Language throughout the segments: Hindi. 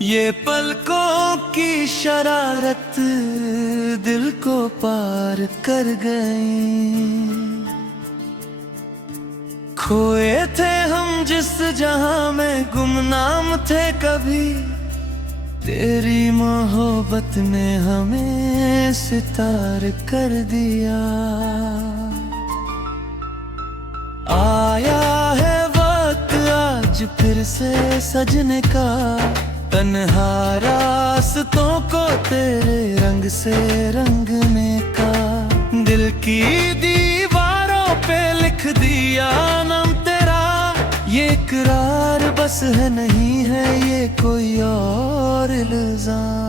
ये पलकों की शरारत दिल को पार कर गई। खोए थे हम जिस जहां में गुमनाम थे कभी, तेरी मोहब्बत ने हमें सितार कर दिया। आया है वक्त आज फिर से सजने का, तन्हा रास्तों को तेरे रंग से रंगने का। दिल की दीवारों पे लिख दिया नाम तेरा, ये इकरार बस है नहीं है ये कोई और इल्जाम।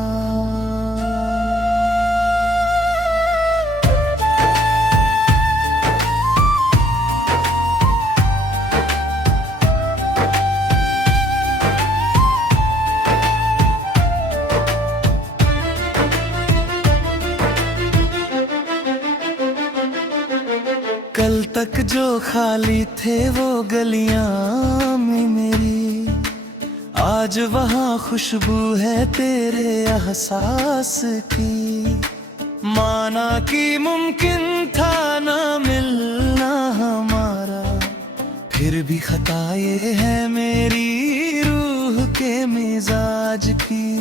कल तक जो खाली थे वो गलियां में मेरी, आज वहाँ खुशबू है तेरे एहसास की। माना कि मुमकिन था ना मिलना हमारा, फिर भी खता ये है मेरी रूह के मिजाज की।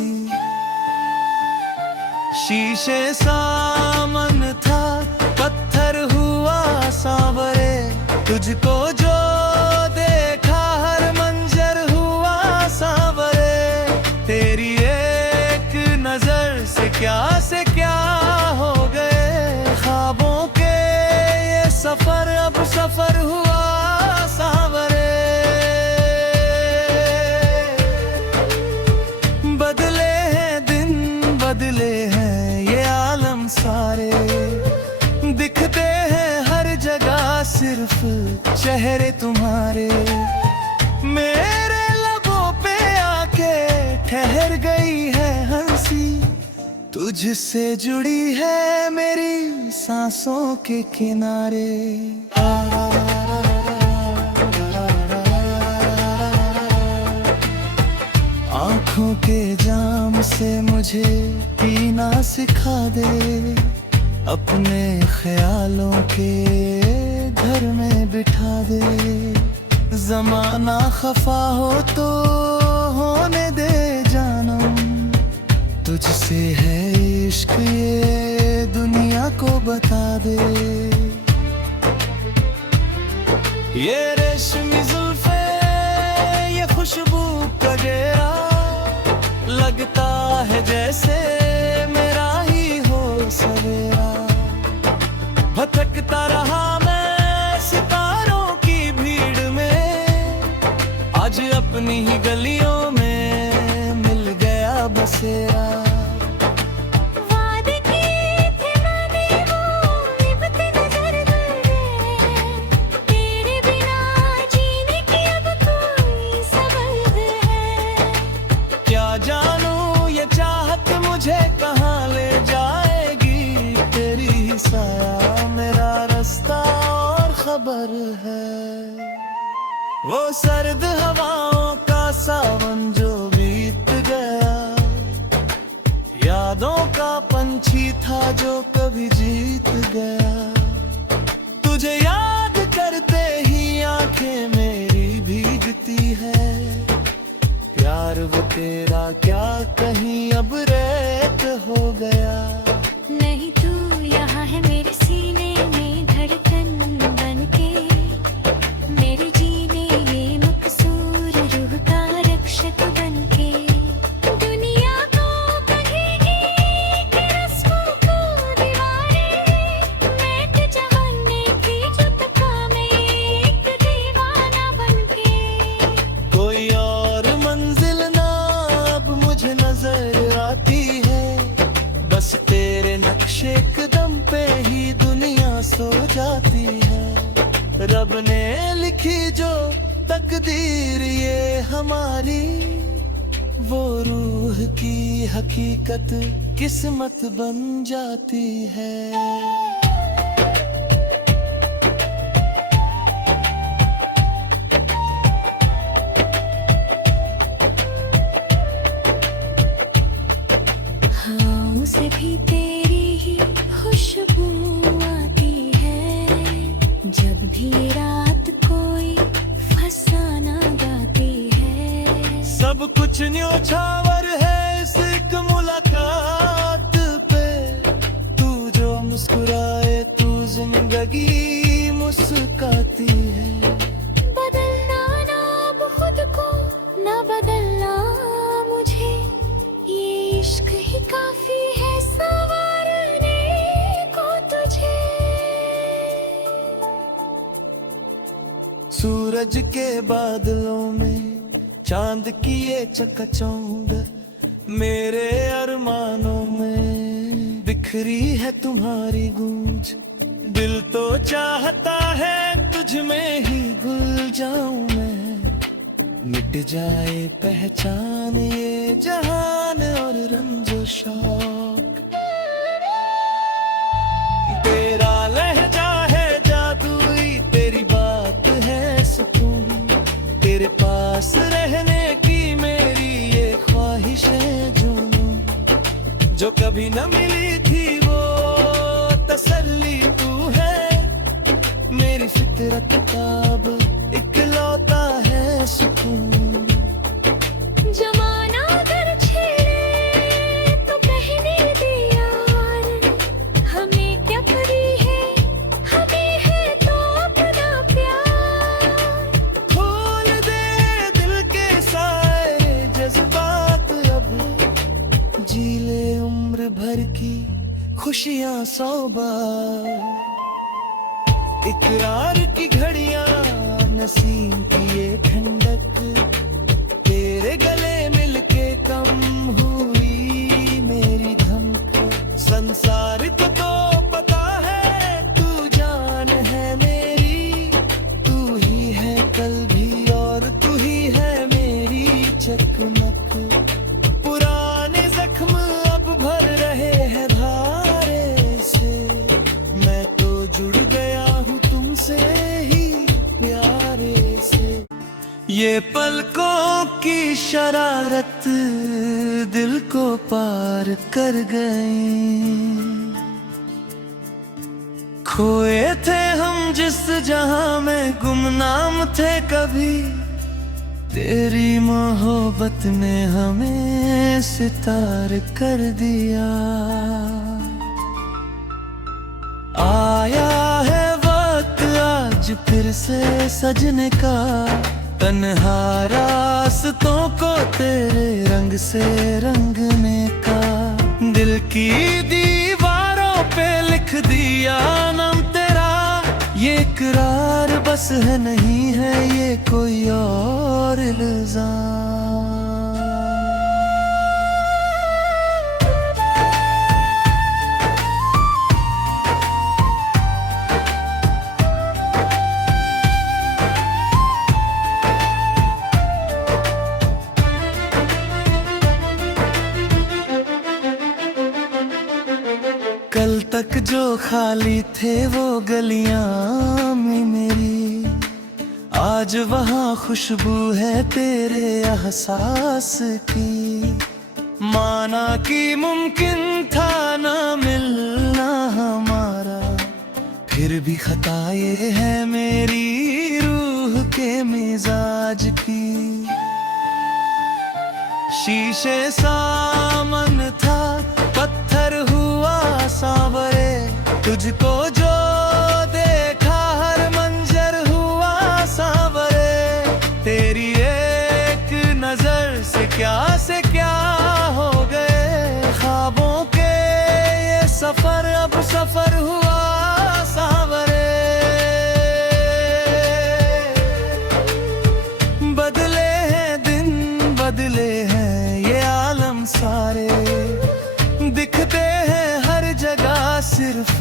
शीशे सामन था पत्थर हुआ सांवरे, तुझको जो देखा हर मंजर हुआ सांवरे। तेरी एक नजर से क्या हो गए ख्वाबों के ये सफर, अब सफर हुआ सांवरे। बदले हैं दिन बदले हैं ये आलम सारे, दिखते हैं हर जगह सिर्फ चेहरे तुम्हारे। मेरे लबों पे आके ठहर गई है हंसी, तुझसे जुड़ी है मेरी सांसों के किनारे। आँखों के जाम से मुझे पीना सिखा दे, अपने ख्यालों के घर में बिठा दे। ज़माना खफा हो तो होने दे जानम, तुझसे है इश्क ये दुनिया को बता दे। ये रेशमी जुल्फे ये खुशबू का डेरा, लगता है जैसे मेरा ही हो सवेरा। भटकता रहा मैं सितारों की भीड़ में, आज अपनी ही गलियों में मिल गया बसेरा। जानू ये चाहत मुझे कहाँ ले जाएगी, तेरी ही साया मेरा रास्ता और खबर है। वो सर्द हवाओं का सावन जो बीत गया, यादों का पंछी था जो कभी जीत गया। तुझे याद करते ही आंखें मेरी भीगती है, प्यार वो तेरा क्या कहीं अब रेत हो गया। नहीं तू यहाँ है मेरे सीने में धड़कन बनके, मेरे जीने ये मकसूर रूह का रक्षक बनके। दुनिया को कहेगी कि रस्मों को दीवारें, बैठ जहाने की जो तका में एक दीवाना बनके। कोई और मंजिल ना अब मुझे नजर आती है, बस तेरे नक्शे कदम पे ही दुनिया सो जाती है। रब ने लिखी जो तकदीर ये हमारी, वो रूह की हकीकत किस्मत बन जाती है। कुछ न्योछावर है इस एक मुलाकात पे। तू जो मुस्कुराए तू जिंदगी मुस्काती है। बदलना ना अब खुद को, ना बदलना मुझे, ये इश्क ही काफी है संवारने को तुझे। सूरज के बादलों में चांद की ये चकाचौंध, मेरे अरमानों में बिखरी है तुम्हारी गूंज। दिल तो चाहता है तुझ में ही घुल जाऊं मैं, मिट जाए पहचान ये जहान और रंजो शौक। तेरा लहजा है जादुई, तेरी बात है सुकून, तेरे पास रहने की मेरी ये ख्वाहिश है जुनून। जो कभी न मिली थी वो तसल्ली तू है, मेरी फितरत का अब इकलौता है सुकून। जमाना अगर छेड़े तो कहने दे यार, हमें क्या परी है, हमें है तो अपना प्यार। खोल दे दिल के सारे जज्बात अब, जी ले उम्र भर की खुशियां 100 बार। इकरार की घड़ियां नसीम की ये ठंडक, तेरे गले मिलके कम हुई मेरी धमक। संसार को तो पता है तू जान है मेरी, तू ही है कल भी और तू ही है मेरी चकमक। पुराने जख्म अब भर रहे हैं धारे से, मैं तो जुड़ गया हूँ तुमसे ही प्यारे से। ये पलकों की शरारत दिल को पार कर गई। खोए थे हम जिस जहां में गुमनाम थे कभी, तेरी मोहब्बत ने हमें सितार कर दिया। आया है वक्त आज फिर से सजने का, तन्हा रास्तों को तेरे रंग से रंगने का। दिल की दीवारों पे लिख दिया नाम तेरा, ये इकरार बस है नहीं है ये कोई और इल्जाम। कल तक जो खाली थे वो गलियां में मेरी, आज वहाँ खुशबू है तेरे एहसास की। माना कि मुमकिन था ना मिलना हमारा, फिर भी खता ये है मेरी रूह के मिजाज की। शीशे सामन था पत्थर हुआ सांवरे, तुझको जो देखा हर मंजर हुआ सांवरे। तेरी एक नजर से क्या हो गए ख्वाबों के ये सफर, अब सफर हुआ सांवरे। बदले हैं दिन बदले हैं ये आलम सारे, दिखते हैं हर जगह सिर्फ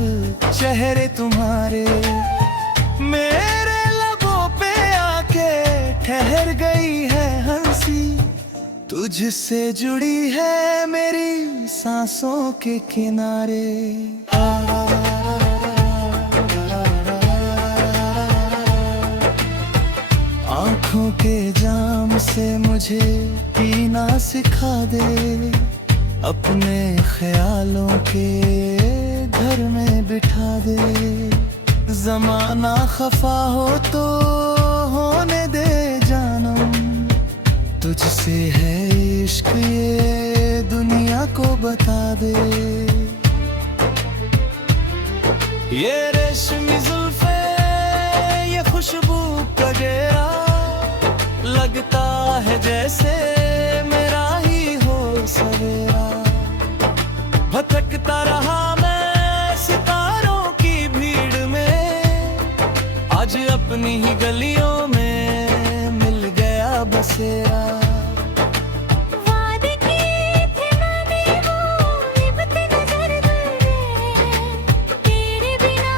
चेहरे तुम्हारे। मेरे लबों पे आके ठहर गई है हंसी, तुझसे जुड़ी है मेरी सांसों के किनारे। आँखों के जाम से मुझे पीना सिखा दे, अपने ख्यालों के घर में बिठा दे। जमाना खफा हो तो होने दे जानम, तुझसे है दे। ये रेशमी जुल्फे, ये खुशबू का डेरा, लगता है जैसे मेरा ही हो सवेरा। भटकता रहा मैं सितारों की भीड़ में, आज अपनी ही गलियों में मिल गया बसेरा। वादे किए थे मैंने वो लिपटे नजर गए, तेरे बिना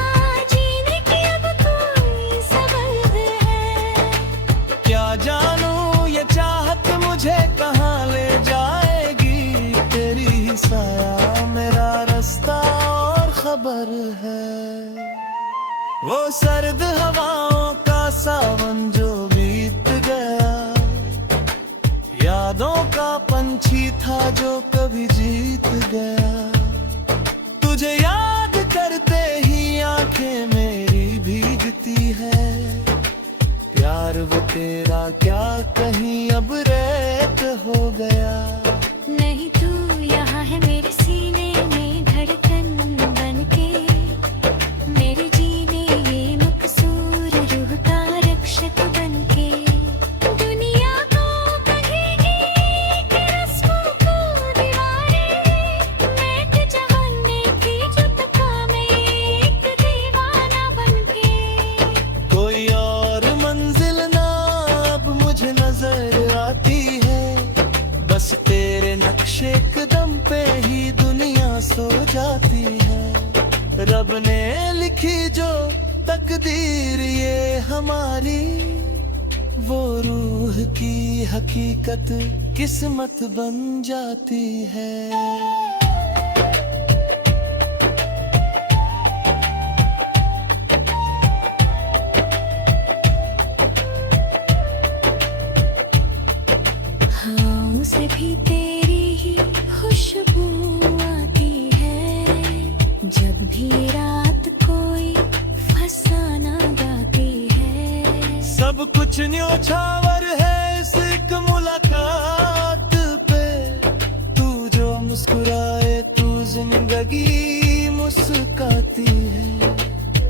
जीने की अब कोई सबब है। क्या जानूं ये चाहत मुझे कहाँ ले जाएगी, तेरी ही साया मेरा रास्ता और खबर है। वो सर्द हवाओं का सावन जो बीत गया, यादों का पंछी था जो कभी जीत गया। तुझे याद करते ही आंखें मेरी भीगती है, प्यार वो तेरा क्या कहीं अब रेत हो गया। नहीं तू यहाँ है मेरे सीने में धड़कन बनके, मेरे जीने ये मकसूर रूह का रक्षक बनके। दुनिया को कहेगी कि रस्मों को दीवारें, बैठ जवानी की जुत का मैं एक दीवाना बनके। कोई और मंजिल ना अब मुझे नजर आती है, बस तेरे नक्शे कदम पे ही दुनिया सो जाती है। रब ने लिखी जो तकदीर ये हमारी, वो रूह की हकीकत किस्मत बन जाती है। हाँ उसे भी तेरी ही खुशबू आती है, जब भी रात कोई फसाना गाती है। सब कुछ न्योछावर है इस एक मुलाकात पे, तू जो मुस्कुराए तू जिंदगी मुस्काती है।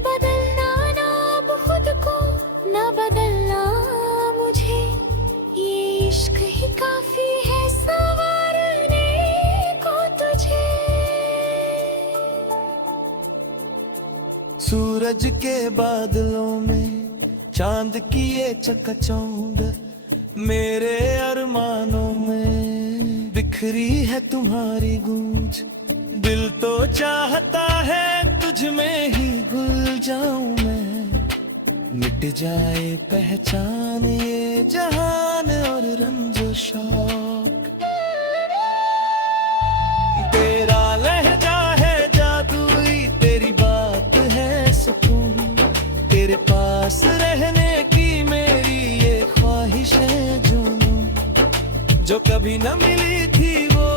बदलना ना अब खुद को, ना बदलना मुझे, ये इश्क ही काफी है संवारने को तुझे। सूरज के बादलों में चांद की ये चकाचौंध, मेरे अरमानों में बिखरी है तुम्हारी गूंज। दिल तो चाहता है तुझ में ही घुल जाऊं मैं, मिट जाए पहचान ये जहान और रंजो शौक। तेरा लहजा है जादुई, तेरी बात है सुकून, तेरे पास रहने की मेरी ये ख्वाहिश है जुनून। जो कभी न मिली थी वो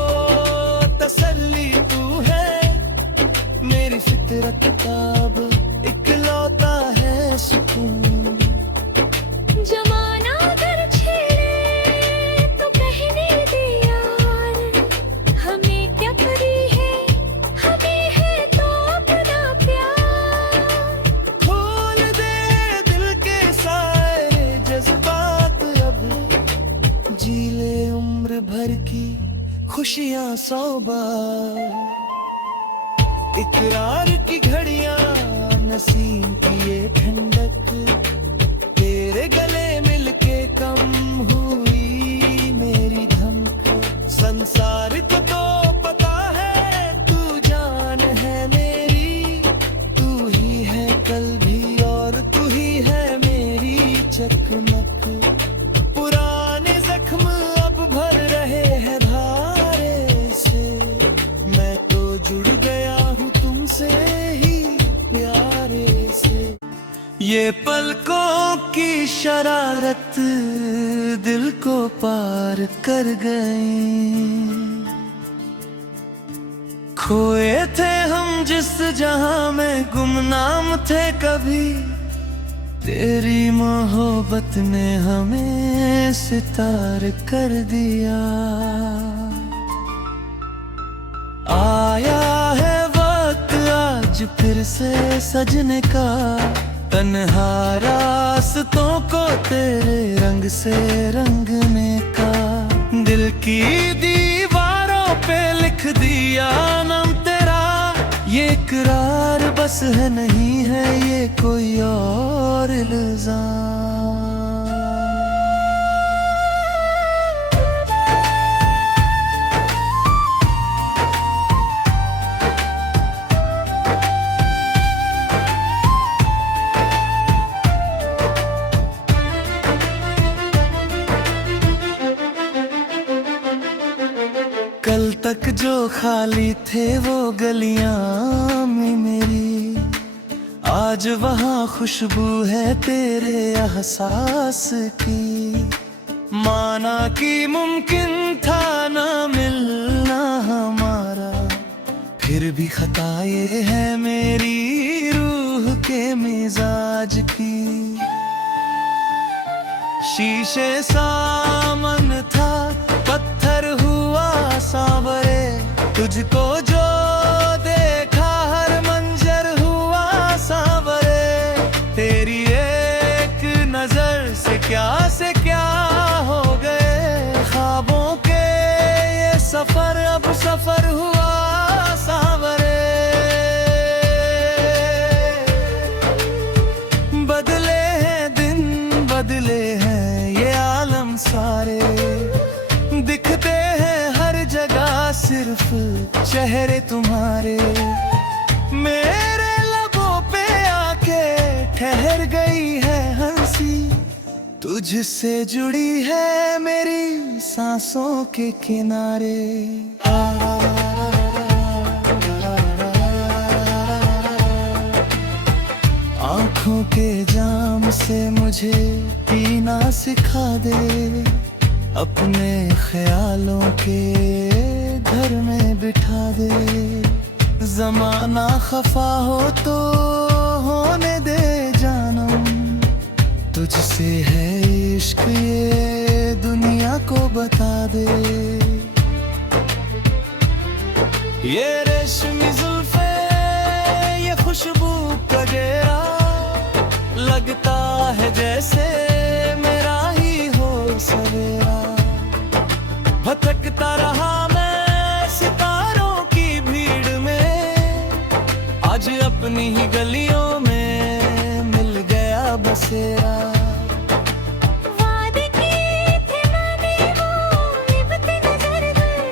तसल्ली तू है, मेरी फितरत का अब इकलौता है सुकून। जमाना अगर छेड़े तो कहने दे यार, हमें क्या परी है, हमें है तो अपना प्यार। खोल दे दिल के सारे जज्बात अब, जी ले उम्र भर की खुशियां 100 बार। इकरार की घड़ियां नसीम की ये ठंडक, तेरे गले मिलके कम हुई मेरी धमक। संसार को तो पता है तू जान है मेरी, तू ही है कल भी और तू ही है मेरी चकमक। पुराने जख्म अब भर रहे हैं धारे से, मैं तो जुड़ गया हूँ तुमसे ही प्यारे से। ये पलकों की शरारत दिल को पार कर गई, खोए थे हम जिस जहां में गुमनाम थे कभी, तेरी मोहब्बत ने हमें सितार कर दिया। फिर से सजने का, तन्हा रास्तों को तेरे रंग से रंगने का। दिल की दीवारों पे लिख दिया नाम तेरा, ये इकरार बस है नहीं है ये कोई और इल्जाम। कल तक जो खाली थे वो गलियां में मेरी, आज वहाँ खुशबू है तेरे एहसास की। माना कि मुमकिन था ना मिलना हमारा, फिर भी खता ये है मेरी रूह के मिजाज की। शीशे सामन था पत्थर हुआ सांवरे, तुझको जो देखा हर मंजर हुआ सांवरे। तेरी एक नजर से क्या हो गए ख्वाबों के ये सफर, अब सफर हुआ सांवरे। बदले हैं दिन बदले हैं ये आलम सारे, दिखते हैं हर जगह सिर्फ चेहरे तुम्हारे। मेरे लबों पे आके ठहर गई है हंसी, तुझसे जुड़ी है मेरी सांसों के किनारे। आँखों के जाम से मुझे पीना सिखा दे, अपने ख्यालों के घर में बिठा दे। जमाना खफा हो तो होने दे जानम, तुझसे है इश्क ये दुनिया को बता दे। ये रेशमी जुल्फे ये खुशबू का डेरा, लगता है जैसे मेरा ही हो सवेरा। भटकता रहा मैं सितारों की भीड़ में, आज अपनी ही गलियों में मिल गया बसेरा। वादे किए थे मैंने वो लिपटे नजर गए,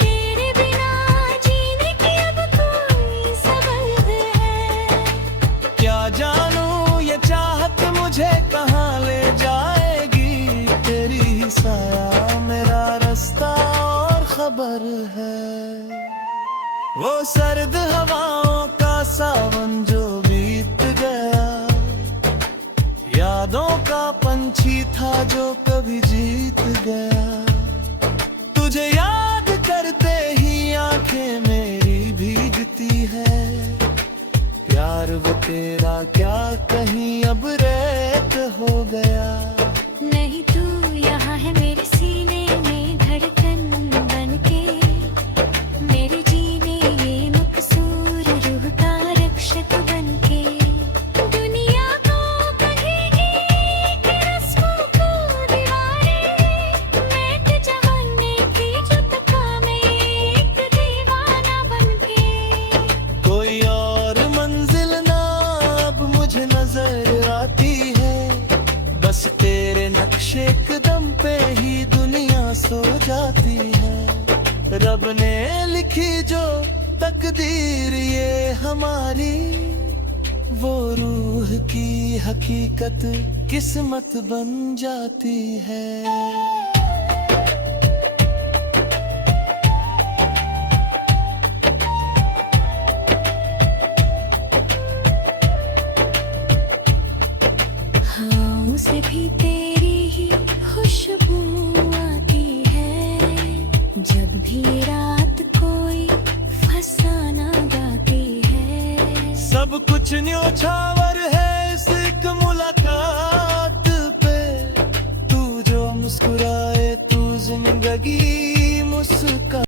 तेरे बिना जीने की अब कोई सबब है। क्या जानूं ये चाहत मुझे कहाँ ले जाएगी, तेरी ही साया मेरा रास्ता और खबर है। वो सर्द हवाओं का सावन जो बीत गया, यादों का पंछी था जो कभी जीत गया। तुझे याद करते ही आंखें मेरी भीगती है, प्यार वो तेरा क्या कहीं अब रेत हो गया। नहीं तू यहाँ है मेरे सीने में धड़कन बनके, मेरे जीने ये मकसूर रूह का रक्षक बनके। दुनिया को कहेगी कि रस्मों को दीवारें, मैं जवानी की जुत्ता में एक दीवाना बनके। कोई और मंजिल ना अब मुझे नजर आती है, बस तेरे नक्शे कदम पे ही दुनिया सो जाती है। रब ने लिखी जो तकदीर ये हमारी, वो रूह की हकीकत किस्मत बन जाती है। हवाओं से भी तेरी ही खुशबू आती है, जब भी रात कोई फसाना गाती है। सब कुछ न्योछावर है इस एक मुलाकात पे, तू जो मुस्कुराए तू जिंदगी मुस्का।